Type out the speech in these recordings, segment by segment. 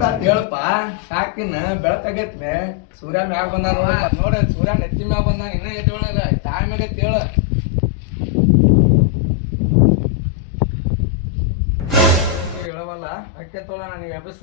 ಎಷ್ಟೊತ್ತ ಹೇಳಪ್ಪ. ಸಾಕಿನ ಬೆಳಕಾಗೈತ್ಲೆ ಸೂರ್ಯ ಮ್ಯಾಗ ಬಂದ ನೋಡ ಸೂರ್ಯ ನೆತ್ತಿ ಮ್ಯಾಗ ಬಂದ ಇನ್ನ ಎದ್ದು ಹೇಳಲ್ಲ ಟೈಮ್ ಆಗೈತಿ ಹೇಳ. ಹೇಳವಲ್ಲ. ಅಕ್ಕೆ ತೋಳ ನನಗೆ ಎಬಸ್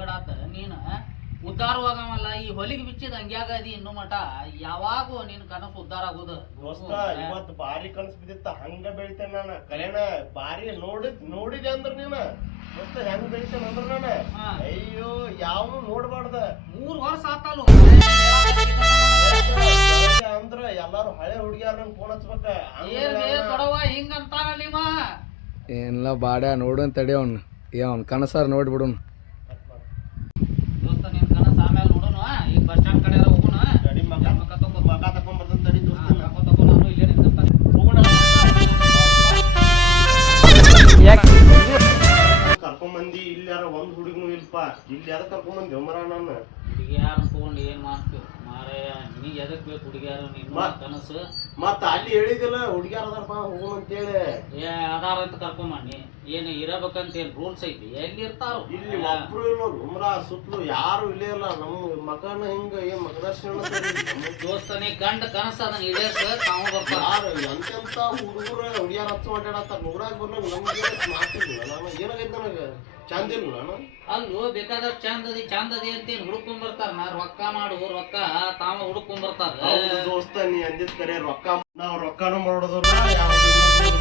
ರಗಡಾತ ನೀನು ಉದ್ಧಾರವಾಗವಲ್ಲ ಈ ಹೊಲಿಗೆ ಬಿಚ್ಚಿದ ಹಂಗ್ಯಾಗ ಅದಿ ಇನ್ನು ಮಟ ಯಾವಾಗೂ ನಿನ್ ಕನಸು ಉದ್ಧಾರ ಆಗುದು. ದೋಸ್ತ ಇವತ್ತು ಭಾರಿ ಕನಸು ಬಿದ್ದಿತ್ತ ಹಂಗ ಬೆಳಿತೇನೆ ನಾನು? ಕಲ್ಯಾಣ ಬಾರಿ ನೋಡಿದ್ ನೋಡಿದೆ ಅಂದ್ರ ನೀನ? ದೋಸ್ತ ಹೆಂಗ್ ಬೆಳಿತೇನೆ ಅಂದ್ರ ನಾನು? ಅಯ್ಯೋ ಯಾವನು ನೋಡ್ಬಾರ್ದ. ಮೂರ್ ವರ್ಷ ಆತಲ್ಲ. ಅಂದ್ರ ಎಲ್ಲಾರು ಹಳೆ ಹುಡುಗಿಯಾರ ಫೋನ್ ಹಚ್ಬೇಕ. ಏನ್ ಹಿಂಗ ಅಂತಾರ ನಿಮ್ಮ ಏನಿಲ್ಲ ಬಾಡ್ಯ ನೋಡನ್ ತಡಿ ಅವ್ನ ಏ ಅವ್ನ ಕನಸಾರ ನೋಡ್ಬಿಡು ಕಡೆ ಇಲ್ಲಿ ಯಾರ ಕರ್ಕೊಂಡ್ ಬಂದಿ ಮರ ನಾನು ಹುಡುಗಿಯಾರ ತಗೊಂಡು ಏನ್ ಮಾಡ್ತೀವಿ ಮಾರಾಯ ನೀ ಎದಕ್ ಬೇಕು ಹುಡುಗಿಯಾರ? ನಿನ್ನ ಮತ್? ಕನಸು. ಮತ್ತ ಅಲ್ಲಿ ಹೇಳಿದಿಲ್ಲ ಹುಡುಗಿಯಾರ ಅದಾರಪ್ಪ ಹೋಗೋಣ ಅಂತೇಳಿ. ಏ ಆಧಾರ ಅಂತ ಕರ್ಕೊಂಬಣ್ಣಿ ಏನು ಇರಬೇಕಂತ ಏನ್ ರೂಲ್ಸ್ ಐತಿ? ಎಲ್ಲಿ ಇರ್ತಾರೋ ಇಲ್ಲಿ ಒಬ್ರು ಇಲ್ಲ ಉಮ್ರ ಸುತ್ತಲೂ ಯಾರು ಇಲ್ಲೇ ಇಲ್ಲ. ನಮ್ಮ ಮಗನ ಹಿಂಗ ಏನ್ ಮಗದರ್ಶನ ದೋಸ್ತನೇ ಗಂಡ ಕನಸ ಅದನ್ನ ಈಡೇರ್ಸ ತಾವು ಬರ್ತಾರ. ಯಾರು ಎಂತೆಂತ ಹುಡುಗರು ಹುಡುಗಿಯಾರ ಹಚ್ಚ ಮಾತಾಡತ್ತಾರ? ನೋಡಾಕ್ ಬರ್ಲಾಗ ನಮ್ಗೆ ಮಾತಿಲ್ಲ ಚಂದ ನಾನು ಅಲ್ಲೂ ಬೇಕಾದ್ರೆ ಚಂದದಿ ಚಂದದಿ ಅಂತ ಏನ್ ಹುಡುಕೊಂಡ್ ಬರ್ತಾರ ನಾ ರೊಕ್ಕ ಮಾಡು ರೊಕ್ಕ ತಾವ ಹುಡುಕೊಂಡ್ ಬರ್ತಾರ ದೋಸ್ತ ನೀ ಅಂದಿದ್ ಕರೆ ರೊಕ್ಕ ನಾವ್ ರೊಕ್ಕನು ಮಾಡೋದಿಲ್ಲ